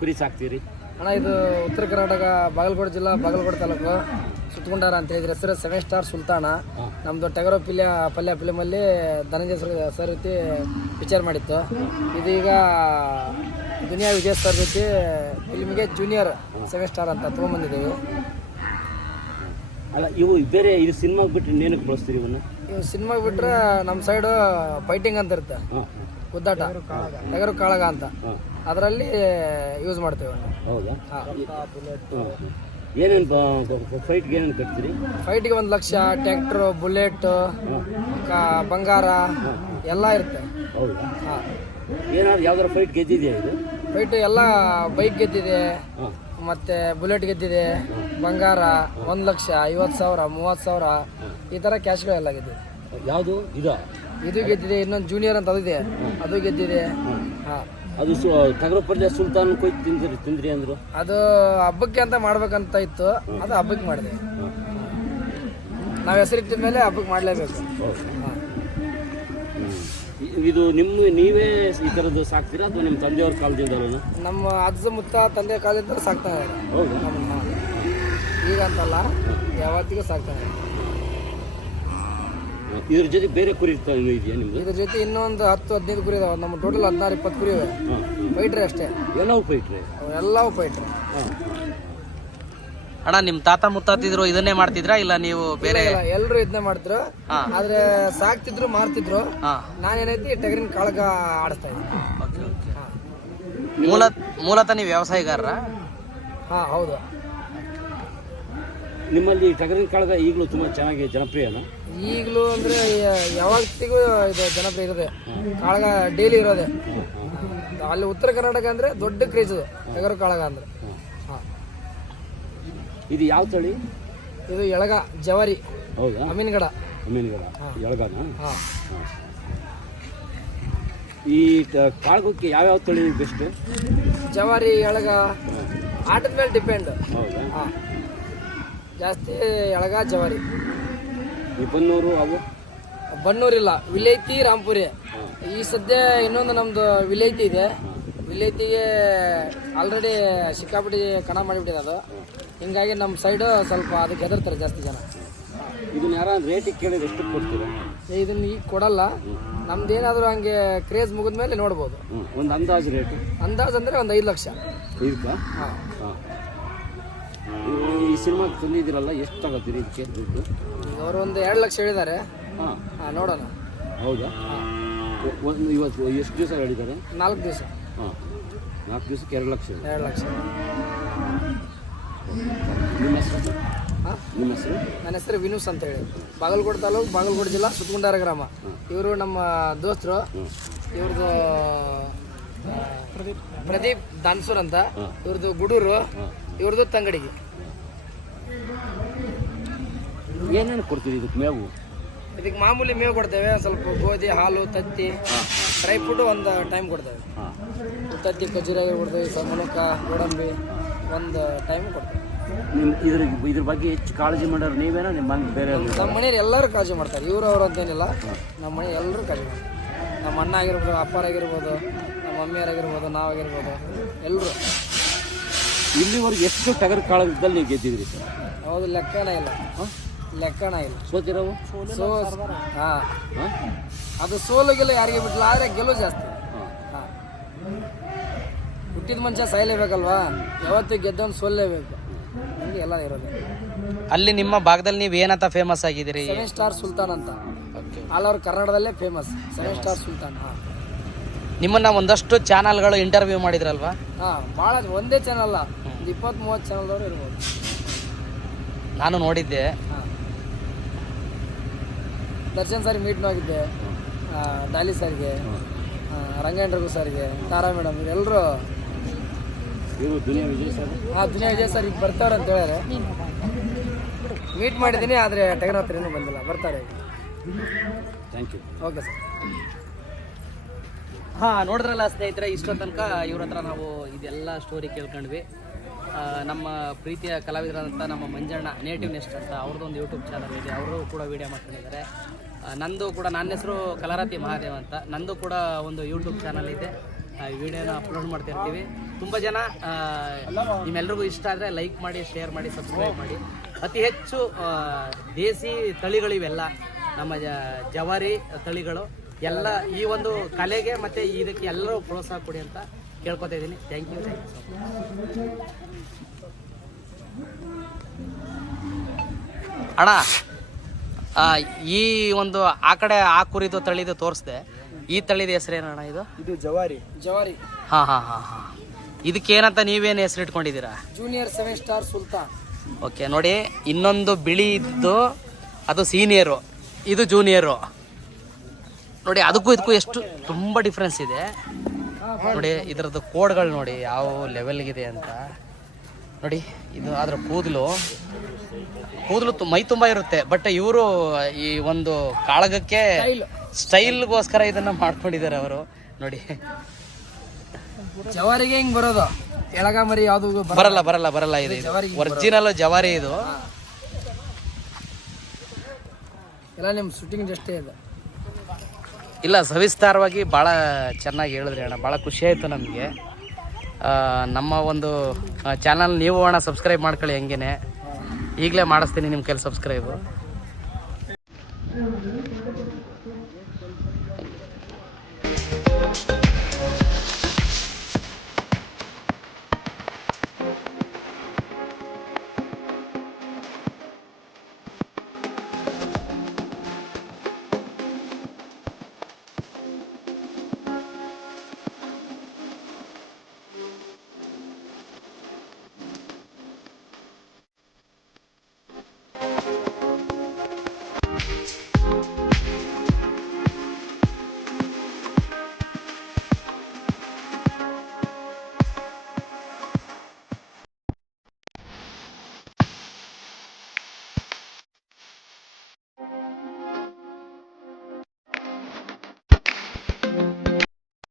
ಕುರಿ ಸಾಕ್ತೀರಿ ಅಣ್ಣ ಇದು ಉತ್ತರ ಕರ್ನಾಟಕ ಬಾಗಲಕೋಟೆ ಜಿಲ್ಲಾ ಬಾಗಲಕೋಟೆ ತಾಲೂಕು ಸುತ್ತಗುಂಡಾರ ಅಂತ ಹೇಳಿದ್ರೆ ಹೆಸರು 7 ಸ್ಟಾರ್ ಸುಲ್ತಾನ. ನಮ್ಮದು ಟಗರು ಪಲ್ಯ ಫಿಲ್ಮಲ್ಲಿ ಧನಂಜಯ ಸರ್ ಜೊತೆ ಪಿಕ್ಚರ್ ಮಾಡಿತ್ತು. ಇದೀಗ ದುನಿಯಾ ವಿಜಯ್ ಸರ್ ಜೊತೆ ಫಿಲ್ಮಿಗೆ ಜೂನಿಯರ್ 7 ಸ್ಟಾರ್ ಅಂತ ತೊಗೊಂಬಂದಿದ್ದೀವಿ. ಅಲ್ಲ ಇವು ಬೇರೆ ಇದು ಸಿನಿಮಾಗೆ ಬಿಟ್ಟರೆ ಏನಕ್ಕೆ ಬಳಸ್ತೀರಿ ಇವನ್ನ? ಇವು ಸಿನಿಮಾಗೆ ಬಿಟ್ಟರೆ ನಮ್ಮ ಸೈಡು ಫೈಟಿಂಗ್ ಅಂತ ಇರುತ್ತೆ, ಗುದ್ದಾಟ, ಟಗರು ಕಾಳಗ ಅಂತ, ಅದರಲ್ಲಿ ಯೂಸ್ ಮಾಡ್ತೇವೆ. ಹೌದಾ? ಏನೇನು ಫೈಟ್ಗೆ ಏನೇನು ಕಟ್ತೀರಿ? ಫೈಟಿಗೆ 1 ಲಕ್ಷ, ಟ್ಯಾಕ್ಟ್ರು, ಬುಲೆಟ್, ಬಂಗಾರ ಎಲ್ಲ ಇರುತ್ತೆ. ಹೌದಾ? ಹಾಂ. ಏನಾದ್ರು ಯಾವ್ದಾರು ಫೈಟ್ ಗೆದ್ದಿದೆಯಾ ಇದು? ಫೈಟ್ ಎಲ್ಲ ಬೈಕ್ ಗೆದ್ದಿದೆ, ಮತ್ತು ಬುಲೆಟ್ ಗೆದ್ದಿದೆ, ಬಂಗಾರ 1 ಲಕ್ಷ, 50,000, 30,000 ಈ ಥರ ಕ್ಯಾಶ್ಗಳೆಲ್ಲ ಗೆದ್ದಿದೆ. ಯಾವುದು ಇದು ಗೆದ್ದಿದೆ. ಇನ್ನೊಂದು ಜೂನಿಯರ್ ಅಂತ ಅದಿದೆ, ಅದು ಗೆದ್ದಿದೆ. ಹಾಂ, ಅದು ಟಗರು ಪಲ್ಯ ಸುಲ್ತಾನ್ ಕೊಯ್ತು ತಿಂದ್ರಿ ಅಂದರು. ಅದು ಹಬ್ಬಕ್ಕೆ ಅಂತ ಮಾಡ್ಬೇಕಂತ ಇತ್ತು, ಅದು ಹಬ್ಬಕ್ಕೆ ಮಾಡಿದೆ. ನಾವು ಹೆಸರಿಟ್ಟ ಮೇಲೆ ಹಬ್ಬಕ್ಕೆ ಮಾಡಲೇಬೇಕು. ಇದು ನೀವೇ ಈ ಥರದ್ದು ಸಾಕ್ತೀರಾ ಅಥವಾ ನಿಮ್ಮ ತಂದೆಯವ್ರ ಕಾಲದಿಂದಲೂ? ನಮ್ಮ ಅಜ್ಜ ಮುತ್ತ ತಂದೆ ಕಾಲದಿಂದ ಸಾಕ್ತಾ ಇದ್ದಾರೆ. ಹೌದು. ಈಗ ಅಂತಲ್ಲ, ಯಾವತ್ತಿಗೂ ಸಾಕ್ತಾ ಇದ್ದಾರೆ. ಇದ್ರ ಜೊತೆ ಬೇರೆ ಕುರಿ ಇದೆಯಾ ನಿಮ್ದು? ಇದ್ರ ಜೊತೆ ಇನ್ನೊಂದು 10-15 ಕುರಿ ಇದಾವೆ. ನಮ್ಮ ಟೋಟಲ್ 16-20 ಕುರಿ ಇವೆ. ಫೈಟ್ರಿ ಅಷ್ಟೇ. ಎಲ್ಲವೂ ಫೈಟ್ರಿ? ಎಲ್ಲವೂ ಫೈಟ್ರಿ. ಅಣ್ಣ, ನಿಮ್ಮ ತಾತ ಮುತ್ತಾತಿದ್ರು ಇದನ್ನೇ ಮಾಡ್ತಿದ್ರಾ ಇಲ್ಲ ನೀವು ಬೇರೆ? ಎಲ್ಲರೂ ಇದನ್ನೇ ಮಾಡ್ತಿದ್ರು, ಆದ್ರೆ ಸಾಕ್ತಿದ್ರು, ಮಾರ್ತಿದ್ರು. ನಾನೇನೈತಿ ಟಗರಿನ ಕಾಳಗ ಆಡಿಸ್ತಾ ಇದ್ದೆ. ಮೂಲತಃ ನೀವು ವ್ಯವಸಾಯಗಾರರ? ಹಾ, ಹೌದು. ನಿಮ್ಮಲ್ಲಿ ಟಗರಿನ ಕಾಳಗ ಈಗಲೂ ತುಂಬಾ ಚೆನ್ನಾಗಿ ಜನಪ್ರಿಯನಾ? ಈಗಲೂ ಅಂದ್ರೆ ಯಾವತ್ತಿಗೂ ಇದು ಜನಪ್ರಿಯ ಇರೋದೆ. ಕಾಳಗ ಡೈಲಿ ಇರೋದೆ. ಅಲ್ಲಿ ಉತ್ತರ ಕರ್ನಾಟಕ ಅಂದ್ರೆ ದೊಡ್ಡ ಕ್ರೇಜ್ ಟಗರು ಕಾಳಗ ಅಂದ್ರೆ. ಇದು ಯಾವ ತಳಿ? ಇದು ಎಳಗ ಜವಾರಿ. ಹೌದಾ? ಅಮೀನ್ಗಡ ಎಳಗನಾ? ಈ ಕಾಳಗಕ್ಕೆ ಯಾವ್ಯಾವ ತಳಿ ಬೆಸ್ಟ್? ಜವಾರಿ, ಎಳಗ ಆಟದ ಮೇಲೆ ಡಿಪೆಂಡ್. ಹೌದಾ? ಜಾಸ್ತಿ ಎಳಗ, ಜವಾರಿ. ಈ ಬನ್ನೂರು ಅವು? ಬನ್ನೂರಿಲ್ಲ, ವಿಲೈತಿ, ರಾಂಪುರಿ. ಈ ಸದ್ಯ ಇನ್ನೊಂದು ನಮ್ದು ವಿಲೈತಿ ಇದೆ. ವಿಲೈತಿಗೆ ಆಲ್ರೆಡಿ ಸಿಕ್ಕಾಪಟ್ಟಿ ಕಣ ಮಾಡಿಬಿಟ್ಟಿದೆ ಅದು. ಹಿಂಗಾಗಿ ನಮ್ಮ ಸೈಡು ಸ್ವಲ್ಪ ಅದಕ್ಕೆ ಹೆದರ್ತಾರೆ ಜಾಸ್ತಿ ಜನ. ಇದನ್ನ ಯಾರು ರೇಟಿಗೆ ಕೇಳಿದ್ರೆ ಎಷ್ಟು ಕೊಡ್ತೀರಾ? ಇದನ್ನ ಈಗ ಕೊಡಲ್ಲ. ನಮ್ದು ಏನಾದರೂ ಹಂಗೆ ಕ್ರೇಜ್ ಮುಗಿದ್ಮೇಲೆ ನೋಡ್ಬೋದು. ಒಂದು ಅಂದಾಜು ರೇಟು? ಅಂದಾಜು ಅಂದರೆ ಒಂದು 5 ಲಕ್ಷ. ಹಾಂ. ಈ ಸಿನಿಮಾಗೆ ತಂದಿದ್ದೀರಲ್ಲ, ಎಷ್ಟು ತಗೋತೀರಿ ಇದಕ್ಕೆ ದುಡ್ಡು? ಅವರು ಒಂದು 2 ಲಕ್ಷ ಹೇಳಿದ್ದಾರೆ. ಹಾಂ, ನೋಡೋಣ. ಹೌದಾ? ಇವತ್ತು ಎಷ್ಟು ದಿವಸ ಹೇಳಿದ್ದಾರೆ? 4 ದಿವಸ. ಹಾಂ, 4 ದಿವಸಕ್ಕೆ 2 ಲಕ್ಷ. 2 ಲಕ್ಷ. ನಿಮ್ಮ ಹೆಸರು? ನಿಮ್ಮ ಹೆಸರು? ನನ್ನ ಹೆಸರು ವಿನೂಸ್ ಅಂತ ಹೇಳಿ. ಬಾಗಲಕೋಟೆ ತಾಲೂಕು, ಬಾಗಲಕೋಟೆ ಜಿಲ್ಲಾ, ಸುತ್ತಗುಂಡಾರ ಗ್ರಾಮ. ಇವರು ನಮ್ಮ ದೋಸ್ತರು. ಇವ್ರದ್ದು ಪ್ರದೀಪ್ ದಾನ್ಸೂರ್ ಅಂತ, ಇವ್ರದ್ದು ಗುಡೂರು, ಇವ್ರದ್ದು ತಂಗಡಿಗೆ. ಏನೇನು ಕೊಡ್ತೀವಿ ಇದಕ್ಕೆ ಮೇವು? ಇದಕ್ಕೆ ಮಾಮೂಲಿ ಮೇವು ಕೊಡ್ತೇವೆ, ಸ್ವಲ್ಪ ಗೋಧಿ, ಹಾಲು, ತತ್ತಿ, ಡ್ರೈ ಫ್ರೂಟ್ ಒಂದು ಟೈಮ್ ಕೊಡ್ತೇವೆ. ತತ್ತಿ, ಖಜೂರ ಕೊಡ್ತೇವೆ, ಮುಲಕ, ಗೋಡಂಬಿ ಒಂದು ಟೈಮ್ ಕೊಡ್ತೇವೆ. ಇದ್ರ ಬಗ್ಗೆ ಹೆಚ್ಚು ಕಾಳಜಿ ಮಾಡೋರು ನೀವೇನೋ ನಿಮ್ಮ ಮನೆ ಬೇರೆ? ನಮ್ಮ ಮನೆಯವ್ರು ಎಲ್ಲರೂ ಕಾಳಜಿ ಮಾಡ್ತಾರೆ. ಇವರು ಅವರು ಅಂತೇನಿಲ್ಲ, ನಮ್ಮ ಮನೆ ಎಲ್ಲರೂ ಕಾಳಜಿ ಮಾಡ್ತಾರೆ. ನಮ್ಮ ಅಣ್ಣ ಆಗಿರ್ಬೋದು, ಅಪ್ಪರಾಗಿರ್ಬೋದು, ನಮ್ಮ ಮಮ್ಮಿಯರಾಗಿರ್ಬೋದು, ನಾವಾಗಿರ್ಬೋದು, ಎಲ್ಲರೂ. ಇಲ್ಲಿವರೆಗೆ ಎಷ್ಟು ಟಗರು ಕಾಳಗದಲ್ಲಿ ನೀವು ಗೆದ್ದಿದ್ರಿ ಸರ್? ಹೌದು, ಲೆಕ್ಕನ ಇಲ್ಲ. ಸೋತಿರೋವು? ಹಾಂ, ಅದು ಸೋಲುಗೆಲ್ಲ ಯಾರಿಗೆ ಬಿಟ್ಟಿಲ್ಲ, ಆದರೆ ಗೆಲುವು ಜಾಸ್ತಿ. ಹಾಂ, ಹುಟ್ಟಿದ ಮನುಷ್ಯ ಸಾಯಲೇಬೇಕಲ್ವಾ, ಯಾವತ್ತೂ ಗೆದ್ದವನು ಸೋಲ್ಲೇಬೇಕು. ಹಂಗೆ ಎಲ್ಲ ಇರೋದು. ಅಲ್ಲಿ ನಿಮ್ಮ ಭಾಗದಲ್ಲಿ ನೀವು ಏನಂತ ಫೇಮಸ್ ಆಗಿದ್ದೀರಿ? 7 ಸ್ಟಾರ್ ಸುಲ್ತಾನ್ ಅಂತ. ಆಲ್ ಓವರ್ ಕರ್ನಾಟಕದಲ್ಲೇ ಫೇಮಸ್ 7 ಸ್ಟಾರ್ ಸುಲ್ತಾನ್. ಹಾಂ, ನಿಮ್ಮನ್ನ ಒಂದಷ್ಟು ಚಾನಲ್ಗಳು ಇಂಟರ್ವ್ಯೂ ಮಾಡಿದ್ರಲ್ವಾ? ಹಾಂ, ಭಾಳ. ಒಂದೇ ಚಾನಲ್ ಅಲ್ಲ, 20-30 ಚಾನಲ್ದವರು ಇರ್ಬೋದು. ನಾನು ನೋಡಿದ್ದೆ. ಹಾಂ, ದರ್ಶನ್ ಸರ್ ಮೀಟ್ನೂ ಆಗಿದ್ದೆ, ಡಾಲಿ ಸರ್ಗೆ, ರಂಗೇಣ್ ರಘು ಸರ್ಗೆ, ತಾರಾ ಮೇಡಮ್, ಎಲ್ಲರೂ. ದುನಿಯಾ ವಿಜಯ್ ಸರ್? ಹಾಂ, ದುನಿಯಾ ವಿಜಯ್ ಸರ್ ಈಗ ಬರ್ತಾವ್ರೆ ಅಂತ ಹೇಳಿದ್ರೆ ಮೀಟ್ ಮಾಡಿದ್ದೀನಿ, ಆದರೆ ಟಗರ್ ಹತ್ರ ಇನ್ನೂ ಬಂದಿಲ್ಲ. ಬರ್ತಾರೆ. Thank you. Okay sir. ಹಾಂ, ನೋಡಿದ್ರಲ್ಲ ಸ್ನೇಹಿತರೆ, ಇಷ್ಟೋ ತನಕ ಇವ್ರ ಹತ್ರ ನಾವು ಇದೆಲ್ಲ ಸ್ಟೋರಿ ಕೇಳ್ಕೊಂಡ್ವಿ. ನಮ್ಮ ಪ್ರೀತಿಯ ಕಲಾವಿದರಂತ ನಮ್ಮ ಮಂಜಣ್ಣ ನೇಟಿವ್ ನೆಸ್ಟ್ ಅಂತ ಅವ್ರದ್ದೊಂದು ಯೂಟ್ಯೂಬ್ ಚಾನಲ್ ಇದೆ, ಅವರು ಕೂಡ ವೀಡಿಯೋ ಮಾಡ್ಕೊಂಡಿದ್ದಾರೆ. ನಂದು ಕೂಡ, ನನ್ನ ಹೆಸರು ಕಲಾರತಿ ಮಹಾದೇವ್ ಅಂತ, ನಂದು ಕೂಡ ಒಂದು ಯೂಟ್ಯೂಬ್ ಚಾನಲ್ ಇದೆ. ಈ ವಿಡಿಯೋನ ಅಪ್ಲೋಡ್ ಮಾಡ್ತಾ ಇರ್ತೀವಿ. ತುಂಬ ಜನ ನಿಮ್ಮೆಲ್ರಿಗೂ ಇಷ್ಟ ಆದರೆ ಲೈಕ್ ಮಾಡಿ, ಶೇರ್ ಮಾಡಿ, ಸಬ್ಸ್ಕ್ರೈಬ್ ಮಾಡಿ. ಅತಿ ಹೆಚ್ಚು ದೇಸಿ ತಳಿಗಳಿವೆಲ್ಲ, ನಮ್ಮ ಜವಾರಿ ತಳಿಗಳು ಎಲ್ಲ. ಈ ಒಂದು ಕಲೆಗೆ ಮತ್ತು ಇದಕ್ಕೆ ಎಲ್ಲರೂ ಪ್ರೋತ್ಸಾಹ ಕೊಡಿ ಅಂತ ಕೇಳ್ಕೊತಾ ಇದ್ದೀನಿ. Thank you. ಅಣ್ಣ, ಈ ಒಂದು ಆ ಕಡೆ ಆ ಕುರಿದು ತಳಿದು ತೋರಿಸ್ದೆ, ಈ ತಳಿದ ಹೆಸರೇನಣ್ಣ ಇದು? ಇದು ಜವಾರಿ. ಹಾಂ. ಇದಕ್ಕೇನಂತ ನೀವೇನು ಹೆಸರು ಇಟ್ಕೊಂಡಿದ್ದೀರಾ? ಜೂನಿಯರ್ 7 ಸ್ಟಾರ್ ಸುಲ್ತಾನ್. ಓಕೆ, ನೋಡಿ ಇನ್ನೊಂದು ಬಿಳಿ ಇದ್ದು ಅದು ಸೀನಿಯರು, ಇದು ಜೂನಿಯರು. ನೋಡಿ ಅದಕ್ಕೂ ಇದಕ್ಕೂ ಎಷ್ಟು ತುಂಬ ಡಿಫ್ರೆನ್ಸ್ ಇದೆ ನೋಡಿ. ಇದರದ್ದು ಕೋಡ್ಗಳು ನೋಡಿ ಯಾವ ಲೆವೆಲ್ಗಿದೆ ಅಂತ ನೋಡಿ. ಇದು ಅದರ ಕೂದಲು ಮೈ ತುಂಬ ಇರುತ್ತೆ, ಬಟ್ ಇವರು ಈ ಒಂದು ಕಾಳಗಕ್ಕೆ ಸ್ಟೈಲ್ಗೋಸ್ಕರ ಇದನ್ನ ಮಾಡ್ಕೊಂಡಿದ್ದಾರೆ ಅವರು ನೋಡಿ. ಜವಾರಿಗೆ ಹಿಂಗ್ ಬರೋದು, ಎಳಗ ಮರಿ ಯಾವ್ದು ಬರಲ್ಲ. ಇದು ಒರಿಜಿನಲ್ ಜವಾರಿ. ಇದು ಎಲ್ಲ ನಿಮ್ಮ ಶೂಟಿಂಗ್ ಅಷ್ಟೇ ಇದೆ. ಇಲ್ಲ, ಸವಿಸ್ತಾರವಾಗಿ ಭಾಳ ಚೆನ್ನಾಗಿ ಹೇಳಿದ್ರಿ ಅಣ್ಣ, ಭಾಳ ಖುಷಿ ಆಯಿತು ನಮಗೆ. ನಮ್ಮ ಒಂದು ಚಾನಲ್ ನೀವು ಅಣ್ಣ ಸಬ್ಸ್ಕ್ರೈಬ್ ಮಾಡ್ಕೊಳ್ಳಿ, ಹೆಂಗೇನೆ ಈಗಲೇ ಮಾಡಿಸ್ತೀನಿ ನಿಮ್ಮ ಕೈಲಿ ಸಬ್ಸ್ಕ್ರೈಬು.